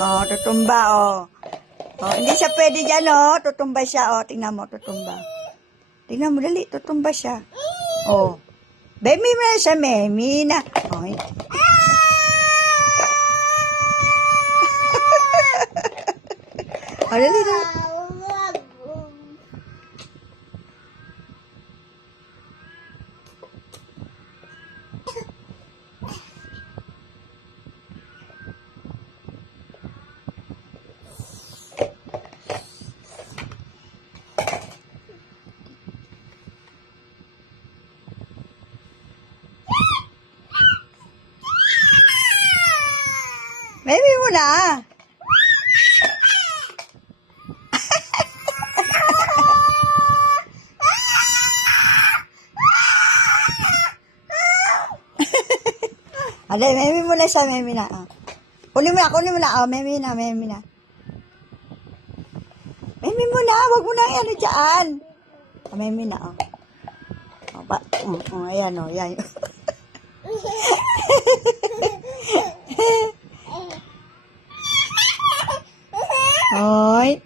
Oh, tutumba, oh. Oh, hindi siya pwede dyan, oh. Tutumba siya, oh. Tingnan mo, tutumba. Tingnan mo, dali. Tutumba siya. Oh. Memi na siya, Memi na. Oh. Oh, dali, dali. Memi mo na. Alay, Memi mo na siya, Memi na. Oh. Kunin mo na, kunin mo na. Oh, Memi na, Memi na. Memi mo na, wag mo na ano dyan. Oh, Memi na, oh. Ayan, oh, ayan. Oy.